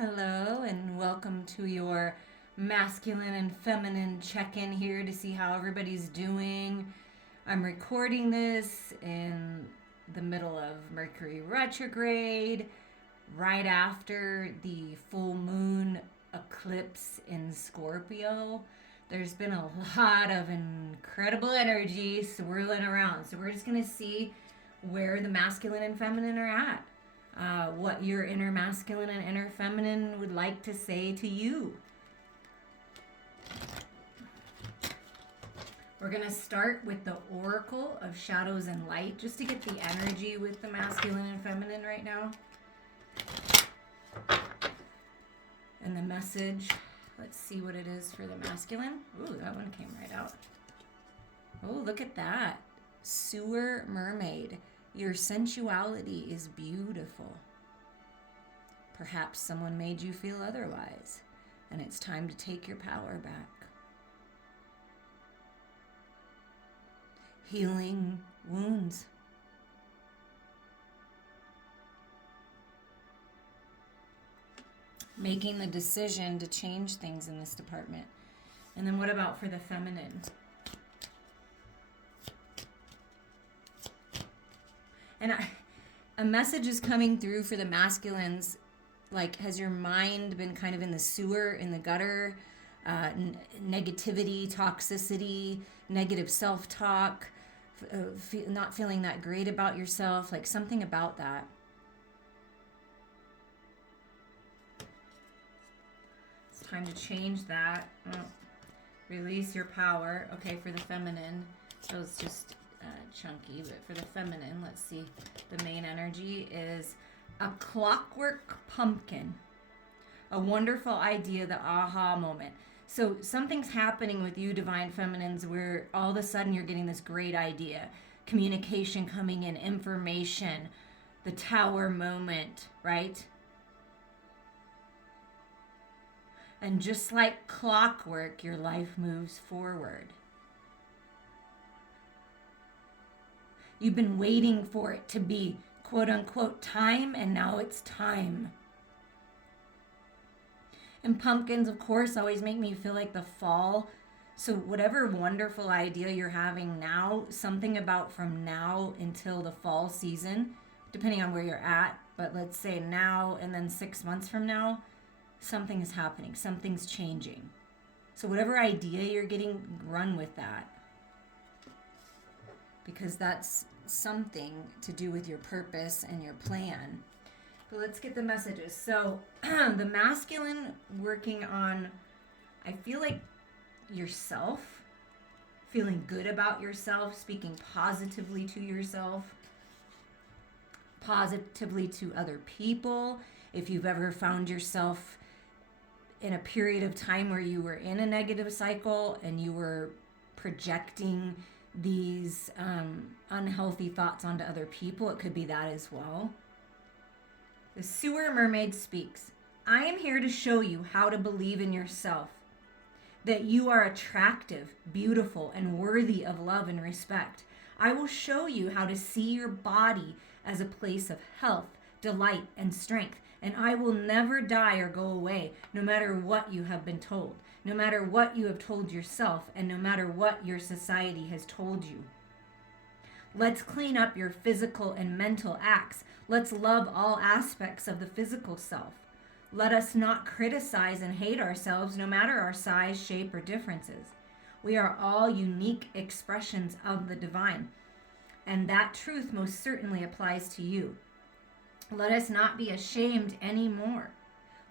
Hello, and welcome to your masculine and feminine check in here to see how everybody's doing. I'm recording this in the middle of Mercury retrograde, right after the full moon eclipse in Scorpio. There's been a lot of incredible energy swirling around, so we're just going to see where the masculine and feminine are at, what your inner masculine and inner feminine would like to say to you. We're going to start with the Oracle of Shadows and Light, just to get the energy with the masculine and feminine right now. And the message, let's see what it is for the masculine. Ooh, that one came right out. Oh, look at that. Sewer Mermaid. Your sensuality is beautiful. Perhaps someone made you feel otherwise, and it's time to take your power back. Healing wounds. Making the decision to change things in this department. And then what about for the feminine? And a message is coming through for the masculines. Like, has your mind been kind of in the sewer, in the gutter? Negativity, toxicity, negative self-talk, not feeling that great about yourself, like something about that. It's time to change that. Release your power. Okay, for the feminine, so it's just chunky, but for the feminine, let's see. The main energy is a clockwork pumpkin. A wonderful idea, the aha moment. So something's happening with you, divine feminines, where all of a sudden you're getting this great idea. Communication coming in, information, the tower moment, right? And just like clockwork, your life moves forward. You've been waiting for it to be, quote unquote, time, and now it's time. And pumpkins, of course, always make me feel like the fall. So whatever wonderful idea you're having now, something about from now until the fall season, depending on where you're at, but let's say now and then 6 months from now, something is happening, something's changing. So whatever idea you're getting, run with that. Because that's something to do with your purpose and your plan. But let's get the messages. So the masculine working on, I feel like yourself, feeling good about yourself, speaking positively to yourself, positively to other people. If you've ever found yourself in a period of time where you were in a negative cycle and you were projecting these unhealthy thoughts onto other people, it could be that as well. The Sewer Mermaid speaks. I am here to show you how to believe in yourself, that you are attractive, beautiful, and worthy of love and respect. I will show you how to see your body as a place of health, delight, and strength, and I will never die or go away, no matter what you have been told, no matter what you have told yourself, and no matter what your society has told you. Let's clean up your physical and mental acts. Let's love all aspects of the physical self. Let us not criticize and hate ourselves, no matter our size, shape, or differences. We are all unique expressions of the divine, and that truth most certainly applies to you. Let us not be ashamed anymore.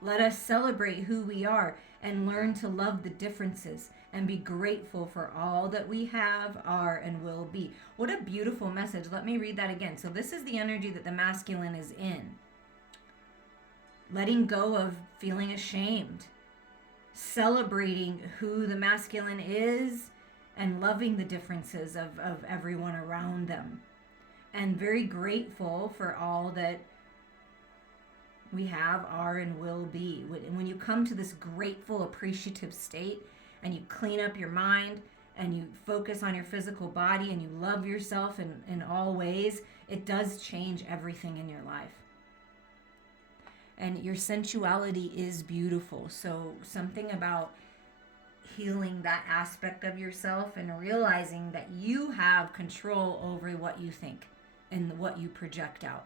Let us celebrate who we are and learn to love the differences and be grateful for all that we have, are, and will be. What a beautiful message. Let me read that again. So this is the energy that the masculine is in. Letting go of feeling ashamed, celebrating who the masculine is, and loving the differences of everyone around them. And very grateful for all that we have, are, and will be. When you come to this grateful, appreciative state, and you clean up your mind, and you focus on your physical body, and you love yourself in all ways, it does change everything in your life. and your sensuality is beautiful. So something about healing that aspect of yourself and realizing that you have control over what you think and what you project out.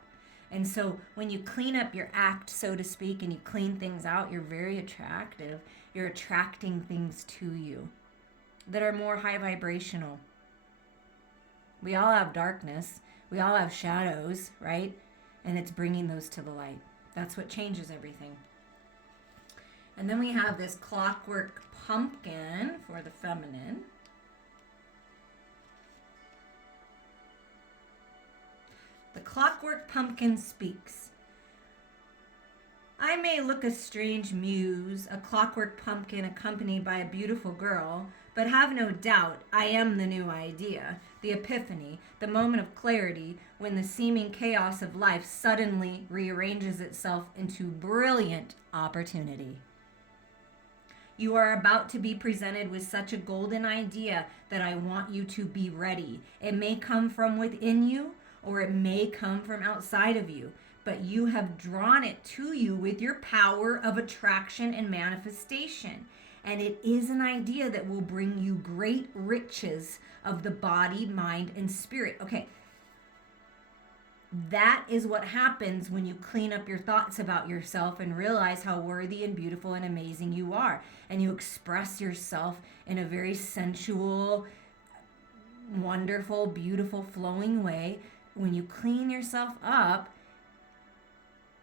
And so when you clean up your act, so to speak, and you clean things out, you're very attractive. You're attracting things to you that are more high vibrational. We all have darkness. We all have shadows, right? And it's bringing those to the light. That's what changes everything. And then we have this clockwork pumpkin for the feminine. The clockwork pumpkin speaks. I may look a strange muse, a clockwork pumpkin accompanied by a beautiful girl, but have no doubt I am the new idea, the epiphany, the moment of clarity when the seeming chaos of life suddenly rearranges itself into brilliant opportunity. You are about to be presented with such a golden idea that I want you to be ready. It may come from within you, or it may come from outside of you, but you have drawn it to you with your power of attraction and manifestation. And it is an idea that will bring you great riches of the body, mind, and spirit. Okay, that is what happens when you clean up your thoughts about yourself and realize how worthy and beautiful and amazing you are. And you express yourself in a very sensual, wonderful, beautiful, flowing way. When you clean yourself up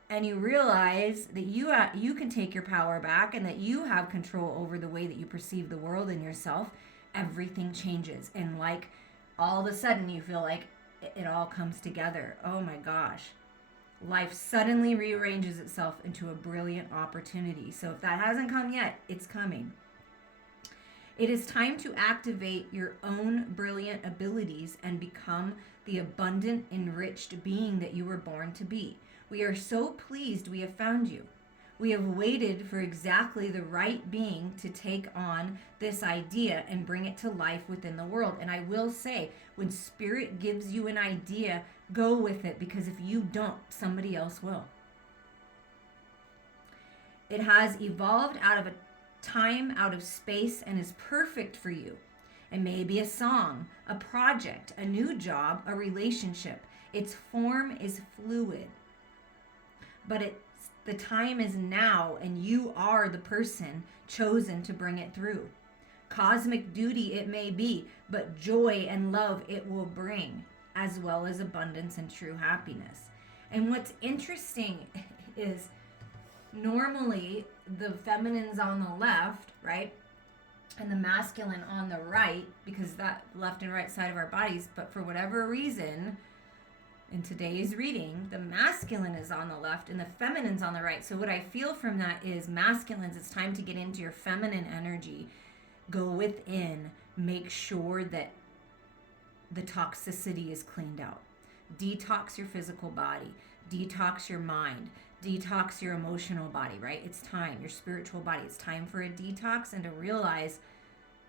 and you realize that you can take your power back and that you have control over the way that you perceive the world and yourself, everything changes. And like all of a sudden you feel like it all comes together. Oh my gosh. Life suddenly rearranges itself into a brilliant opportunity. So if that hasn't come yet, it's coming. It is time to activate your own brilliant abilities and become the abundant, enriched being that you were born to be. We are so pleased we have found you. We have waited for exactly the right being to take on this idea and bring it to life within the world. And I will say, when Spirit gives you an idea, go with it, because if you don't, somebody else will. It has evolved out of a time, out of space, and is perfect for you. It may be a song, a project, a new job, a relationship. Its form is fluid. But the time is now, and you are the person chosen to bring it through. Cosmic duty it may be, but joy and love it will bring, as well as abundance and true happiness. And what's interesting is normally the feminine's on the left, right? And the masculine on the right, because that left and right side of our bodies, but for whatever reason, in today's reading, the masculine is on the left and the feminine's on the right. So what I feel from that is masculines, it's time to get into your feminine energy. Go within, make sure that the toxicity is cleaned out. Detox your physical body, detox your mind, detox your emotional body, right? It's time, your spiritual body. It's time for a detox and to realize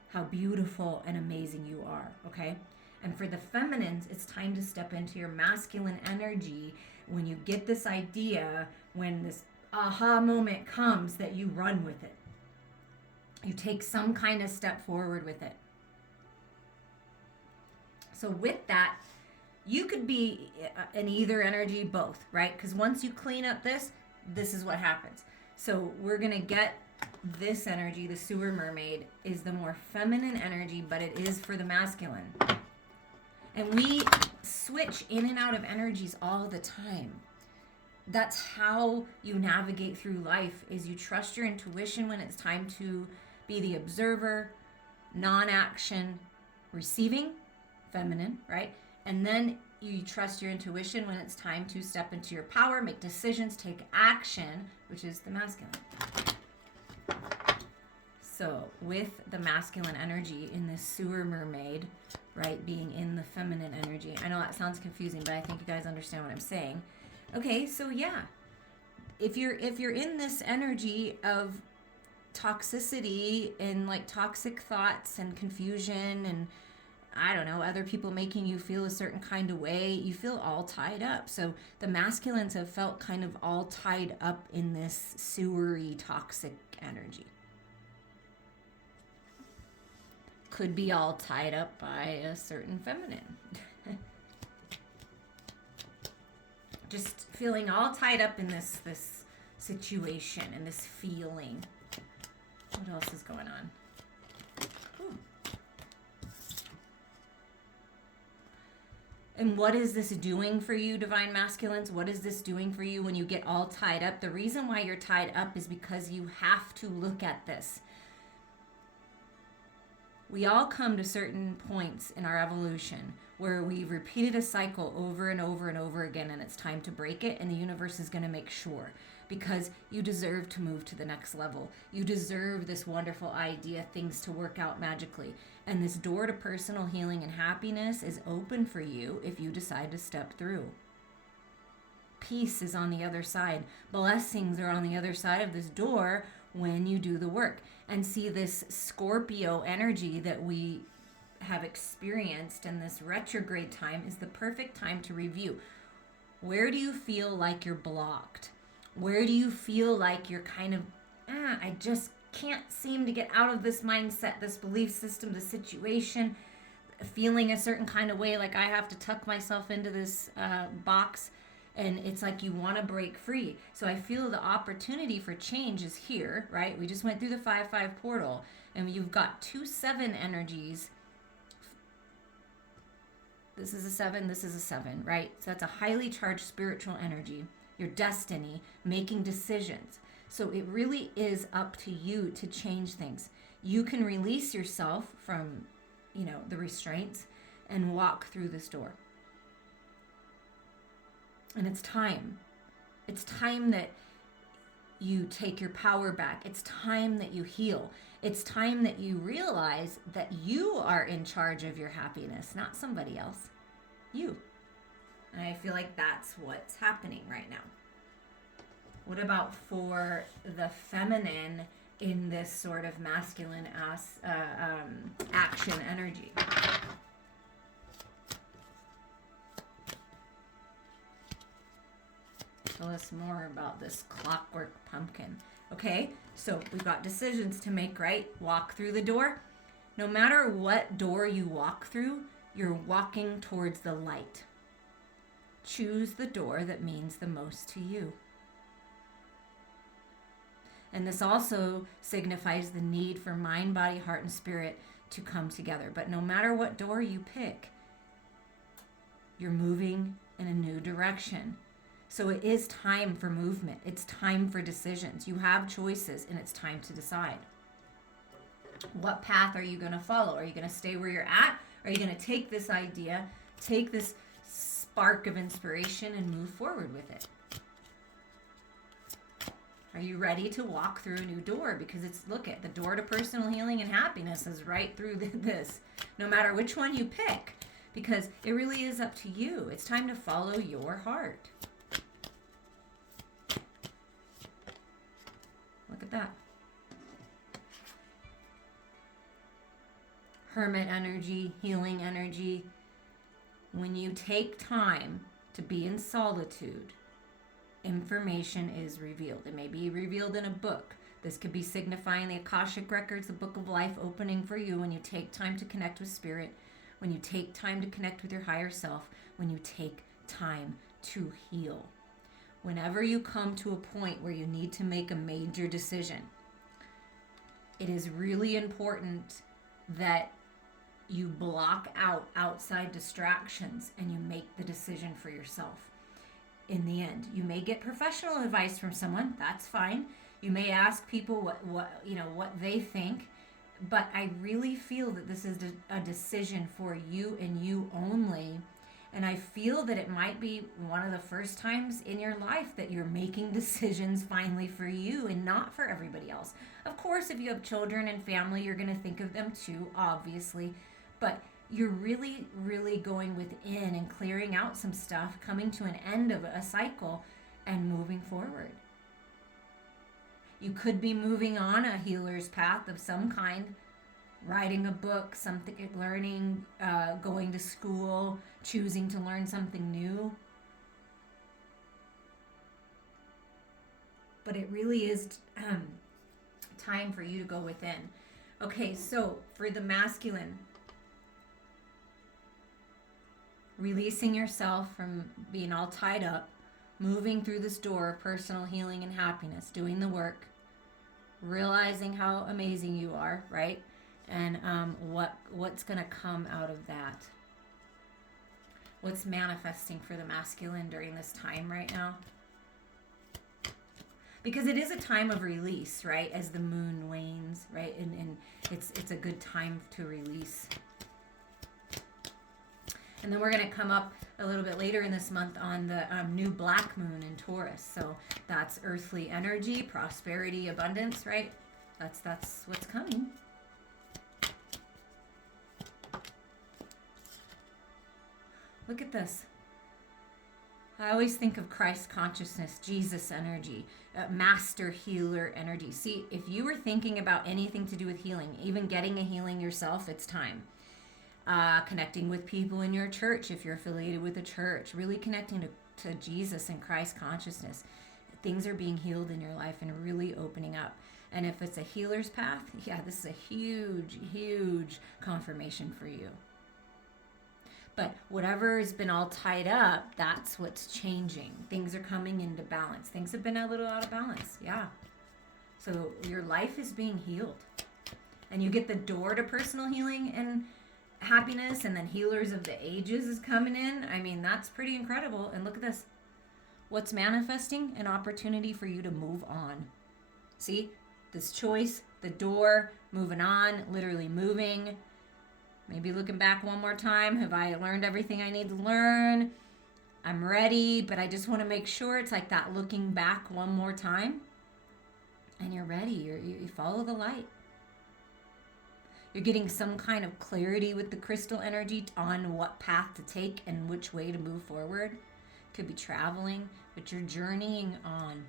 how beautiful and amazing you are, okay? And for the feminines, it's time to step into your masculine energy. When you get this idea, when this aha moment comes, that you run with it. You take some kind of step forward with it. So with that, you could be an either energy, both, right? Because once you clean up this is what happens. So we're going to get this energy, the sewer mermaid, is the more feminine energy, but it is for the masculine. And we switch in and out of energies all the time. That's how you navigate through life, is you trust your intuition when it's time to be the observer, non-action, receiving, feminine, right? And then you trust your intuition when it's time to step into your power, make decisions, take action, which is the masculine. So with the masculine energy in this sewer mermaid, right, being in the feminine energy. I know that sounds confusing, but I think you guys understand what I'm saying. Okay, so yeah. If you're in this energy of toxicity and like toxic thoughts and confusion and I don't know, other people making you feel a certain kind of way. You feel all tied up. So the masculines have felt kind of all tied up in this sewery, toxic energy. Could be all tied up by a certain feminine. Just feeling all tied up in this situation and this feeling. What else is going on? Ooh. And what is this doing for you, divine masculines? What is this doing for you when you get all tied up? The reason why you're tied up is because you have to look at this. We all come to certain points in our evolution where we've repeated a cycle over and over and over again, and it's time to break it, and the universe is going to make sure, because you deserve to move to the next level. You deserve this wonderful idea, things to work out magically. And this door to personal healing and happiness is open for you if you decide to step through. Peace is on the other side. Blessings are on the other side of this door when you do the work. And see, this Scorpio energy that we have experienced in this retrograde time is the perfect time to review. Where do you feel like you're blocked? Where do you feel like you're kind of, I just can't seem to get out of this mindset, this belief system, this situation, feeling a certain kind of way, like I have to tuck myself into this box, and it's like you want to break free. So I feel the opportunity for change is here, right? We just went through the 5-5 portal, and you've got 2-7 energies. This is a 7, this is a 7, right? So that's a highly charged spiritual energy, your destiny, making decisions. So it really is up to you to change things. You can release yourself from, the restraints and walk through this door. And it's time. It's time that you take your power back. It's time that you heal. It's time that you realize that you are in charge of your happiness, not somebody else. You. And I feel like that's what's happening right now. What about for the feminine in this sort of masculine action energy? Tell us more about this clockwork pumpkin. Okay, so we've got decisions to make, right? Walk through the door. No matter what door you walk through, you're walking towards the light. Choose the door that means the most to you. And this also signifies the need for mind, body, heart, and spirit to come together. But no matter what door you pick, you're moving in a new direction. So it is time for movement. It's time for decisions. You have choices, and it's time to decide. What path are you going to follow? Are you going to stay where you're at? Are you going to take this idea, take this spark of inspiration, and move forward with it? Are you ready to walk through a new door? Because the door to personal healing and happiness is right through this, no matter which one you pick, because it really is up to you. It's time to follow your heart. Look at that. Hermit energy, healing energy. When you take time to be in solitude, information is revealed. It may be revealed in a book. This could be signifying the Akashic Records, the Book of Life opening for you when you take time to connect with spirit, when you take time to connect with your higher self, when you take time to heal. Whenever you come to a point where you need to make a major decision, it is really important that you block out outside distractions and you make the decision for yourself. In the end, you may get professional advice from someone. That's fine. You may ask people what they think, but I really feel that this is a decision for you and you only. And I feel that it might be one of the first times in your life that you're making decisions finally for you and not for everybody else. Of course, if you have children and family, you're going to think of them too, obviously. But you're really, really going within and clearing out some stuff, coming to an end of a cycle and moving forward. You could be moving on a healer's path of some kind, writing a book, something, learning, going to school, choosing to learn something new. But it really is time for you to go within. Okay, so for the masculine, releasing yourself from being all tied up, moving through this door of personal healing and happiness, doing the work, realizing how amazing you are, right? And what's going to come out of that? What's manifesting for the masculine during this time right now? Because it is a time of release, right? As the moon wanes, right? And it's a good time to release. And then we're going to come up a little bit later in this month on the new black moon in Taurus. So that's earthly energy, prosperity, abundance, right? That's what's coming. Look at this. I always think of Christ consciousness, Jesus energy, master healer energy. See, if you were thinking about anything to do with healing, even getting a healing yourself, it's time. Connecting with people in your church, if you're affiliated with a church, really connecting to Jesus and Christ consciousness. Things are being healed in your life and really opening up. And if it's a healer's path, yeah, this is a huge, huge confirmation for you. But whatever has been all tied up, that's what's changing. Things are coming into balance. Things have been a little out of balance, yeah. So your life is being healed. And you get the door to personal healing and happiness, and then healers of the ages is coming in. I mean, that's pretty incredible. And look at this. What's manifesting? An opportunity for you to move on. See? This choice, the door, moving on, literally moving. Maybe looking back one more time. Have I learned everything I need to learn? I'm ready, but I just want to make sure. It's like that looking back one more time. And you're ready. You follow the light. You're getting some kind of clarity with the crystal energy on what path to take and which way to move forward. Could be traveling, but you're journeying on.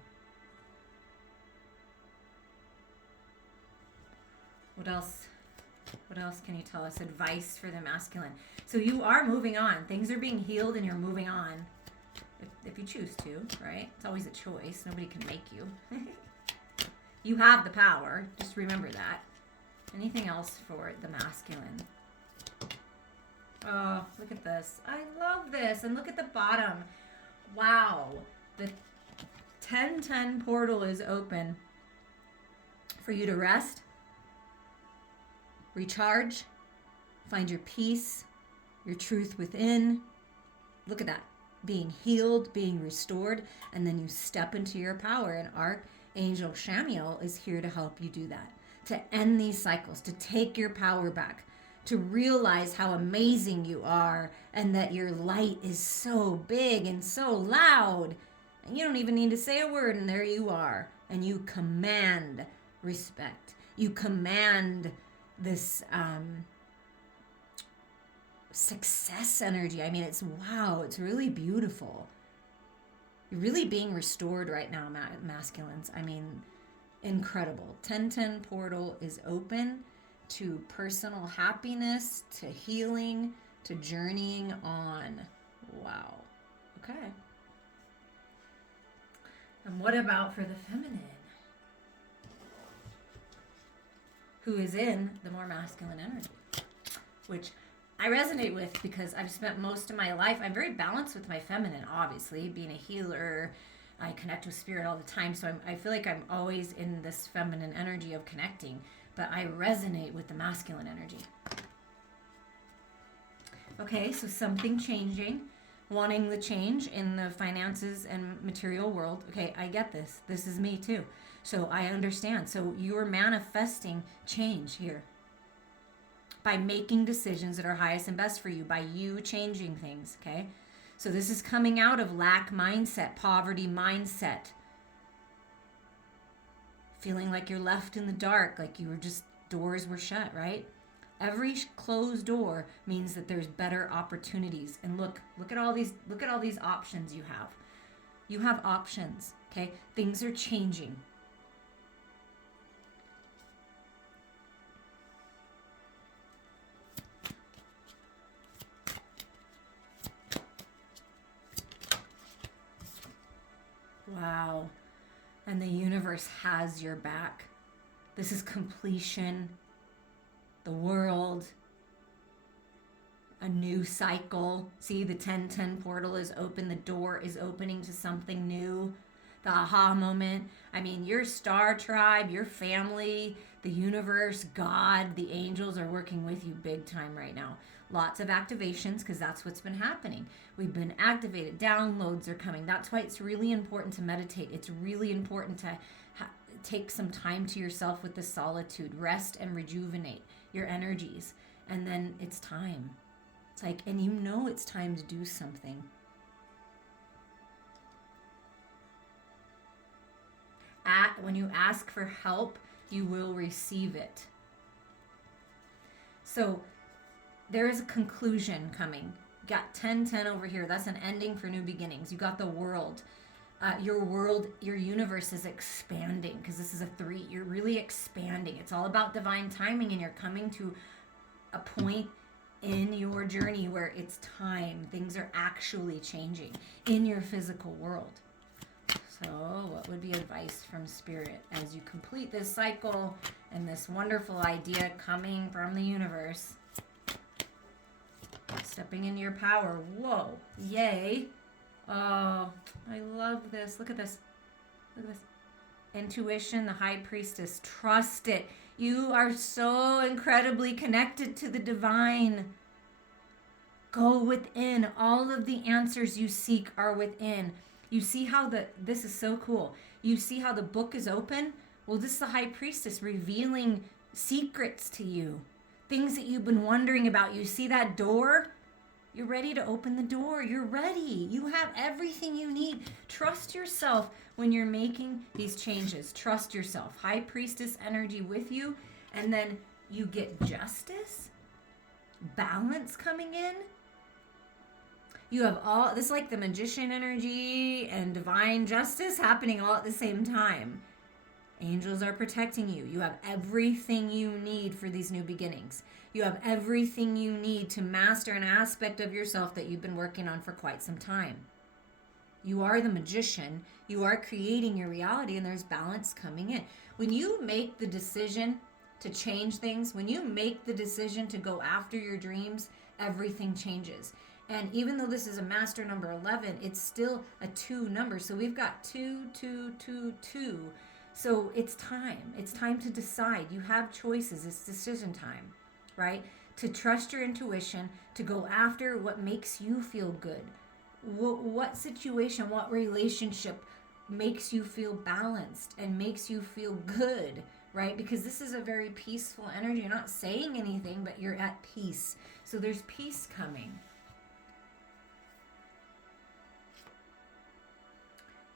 What else? What else can you tell us? Advice for the masculine. So you are moving on. Things are being healed and you're moving on. If you choose to, right? It's always a choice. Nobody can make you. You have the power. Just remember that. Anything else for the masculine? Oh, look at this. I love this. And look at the bottom. Wow. The 1010 portal is open for you to rest, recharge, find your peace, your truth within. Look at that. Being healed, being restored, and then you step into your power. And Archangel Shamiel is here to help you do that, to end these cycles, to take your power back, to realize how amazing you are and that your light is so big and so loud. And you don't even need to say a word, and there you are. And you command respect. You command this success energy. I mean, it's wow. It's really beautiful. You're really being restored right now, masculines. I mean, incredible. 1010 portal is open to personal happiness, to healing, to journeying on. Wow. Okay. And what about for the feminine? Who is in the more masculine energy, which I resonate with because I've spent most of my life, I'm very balanced with my feminine, obviously, being a healer. I connect with spirit all the time, so I feel like I'm always in this feminine energy of connecting, but I resonate with the masculine energy. Okay, so something changing, wanting the change in the finances and material world. Okay, I get this. This is me too. So I understand. So you're manifesting change here by making decisions that are highest and best for you, by you changing things, okay? So this is coming out of lack mindset, poverty mindset, feeling like you're left in the dark, like you were just, doors were shut, right? Every closed door means that there's better opportunities. And look at all these options you have. You have options, okay? Things are changing. Wow. And the universe has your back. This is completion. The world. A new cycle. See, the 1010 portal is open. The door is opening to something new. The aha moment. I mean, your star tribe, your family, the universe, God, the angels are working with you big time right now. Lots of activations because that's what's been happening. We've been activated. Downloads are coming. That's why it's really important to meditate. It's really important to take some time to yourself with the solitude. Rest and rejuvenate your energies. And then it's time. It's like, and you know it's time to do something. When you ask for help, you will receive it. So there is a conclusion coming. You got 1010 over here. That's an ending for new beginnings. You got the world. Your universe is expanding because this is a 3. You're really expanding. It's all about divine timing, and you're coming to a point in your journey where it's time. Things are actually changing in your physical world. So what would be advice from Spirit as you complete this cycle and this wonderful idea coming from the universe? Stepping into your power. Whoa. Yay. Oh, I love this. Look at this. Look at this. Intuition, the High Priestess. Trust it. You are so incredibly connected to the divine. Go within. All of the answers you seek are within. You see how this is so cool. You see how the book is open? Well, this is the High Priestess revealing secrets to you. Things that you've been wondering about. You see that door? You're ready to open the door. You're ready. You have everything you need. Trust yourself when you're making these changes. Trust yourself. High Priestess energy with you. And then you get justice, balance coming in. You have all, this is like the magician energy and divine justice happening all at the same time. Angels are protecting you. You have everything you need for these new beginnings. You have everything you need to master an aspect of yourself that you've been working on for quite some time. You are the magician. You are creating your reality, and there's balance coming in. When you make the decision to change things, when you make the decision to go after your dreams, everything changes. And even though this is a master number 11, it's still a 2 number. So we've got 2, 2, 2, 2. So it's time. It's time to decide. You have choices. It's decision time, right? To trust your intuition, to go after what makes you feel good. What situation, what relationship makes you feel balanced and makes you feel good, right? Because this is a very peaceful energy. You're not saying anything, but you're at peace. So there's peace coming.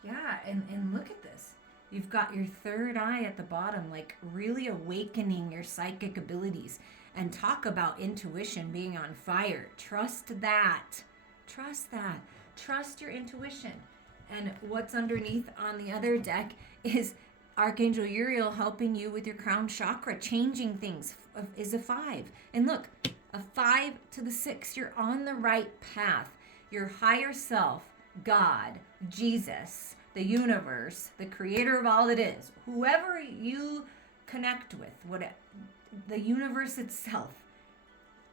Yeah, and look at this. You've got your third eye at the bottom, like really awakening your psychic abilities. And talk about intuition being on fire. Trust that. Trust that. Trust your intuition. And what's underneath on the other deck is Archangel Uriel helping you with your crown chakra, changing things, is a 5. And look, a 5 to the 6. You're on the right path. Your higher self, God, Jesus, the universe, the creator of all that is, whoever you connect with, the universe itself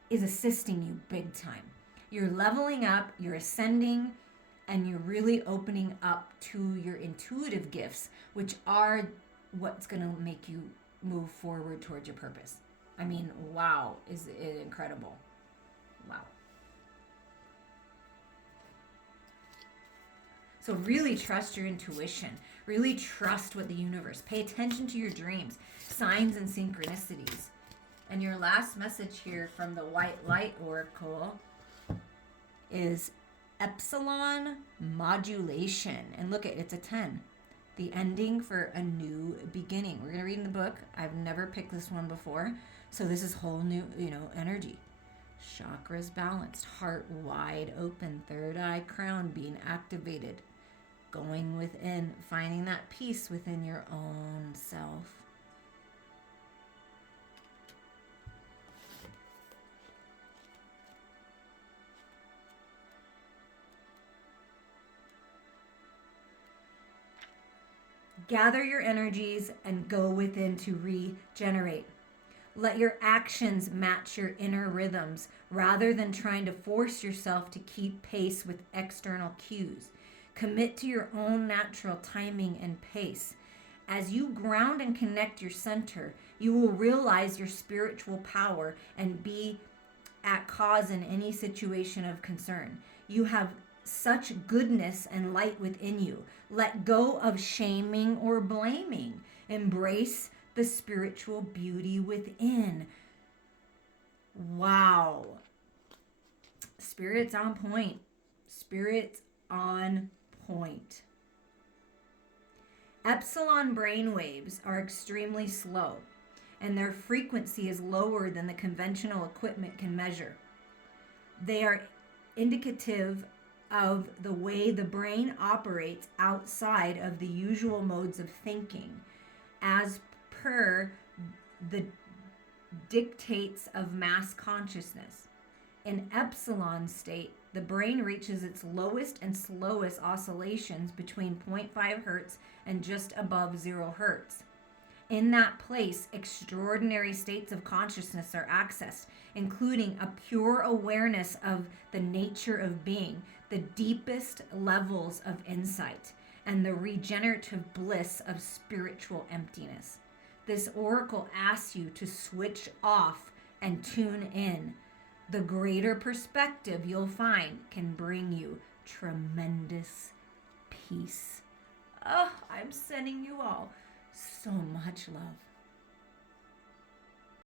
is assisting you big time. You're leveling up, you're ascending, and you're really opening up to your intuitive gifts, which are what's going to make you move forward towards your purpose. I mean, wow, is it incredible. Wow. So really trust your intuition. Really trust what the universe. Pay attention to your dreams, signs and synchronicities. And your last message here from the White Light Oracle is Epsilon modulation. And look, it's a 10. The ending for a new beginning. We're going to read in the book. I've never picked this one before. So this is whole new, energy. Chakras balanced, heart wide open, third eye crown being activated. Going within, finding that peace within your own self. Gather your energies and go within to regenerate. Let your actions match your inner rhythms rather than trying to force yourself to keep pace with external cues. Commit to your own natural timing and pace. As you ground and connect your center, you will realize your spiritual power and be at cause in any situation of concern. You have such goodness and light within you. Let go of shaming or blaming. Embrace the spiritual beauty within. Wow. Spirit's on point. Spirit's on point. Epsilon brain waves are extremely slow, and their frequency is lower than the conventional equipment can measure. They are indicative of the way the brain operates outside of the usual modes of thinking, as per the dictates of mass consciousness. In epsilon state, the brain reaches its lowest and slowest oscillations between 0.5 hertz and just above 0 hertz. In that place, extraordinary states of consciousness are accessed, including a pure awareness of the nature of being, the deepest levels of insight, and the regenerative bliss of spiritual emptiness. This oracle asks you to switch off and tune in. The greater perspective you'll find can bring you tremendous peace. Oh, I'm sending you all so much love.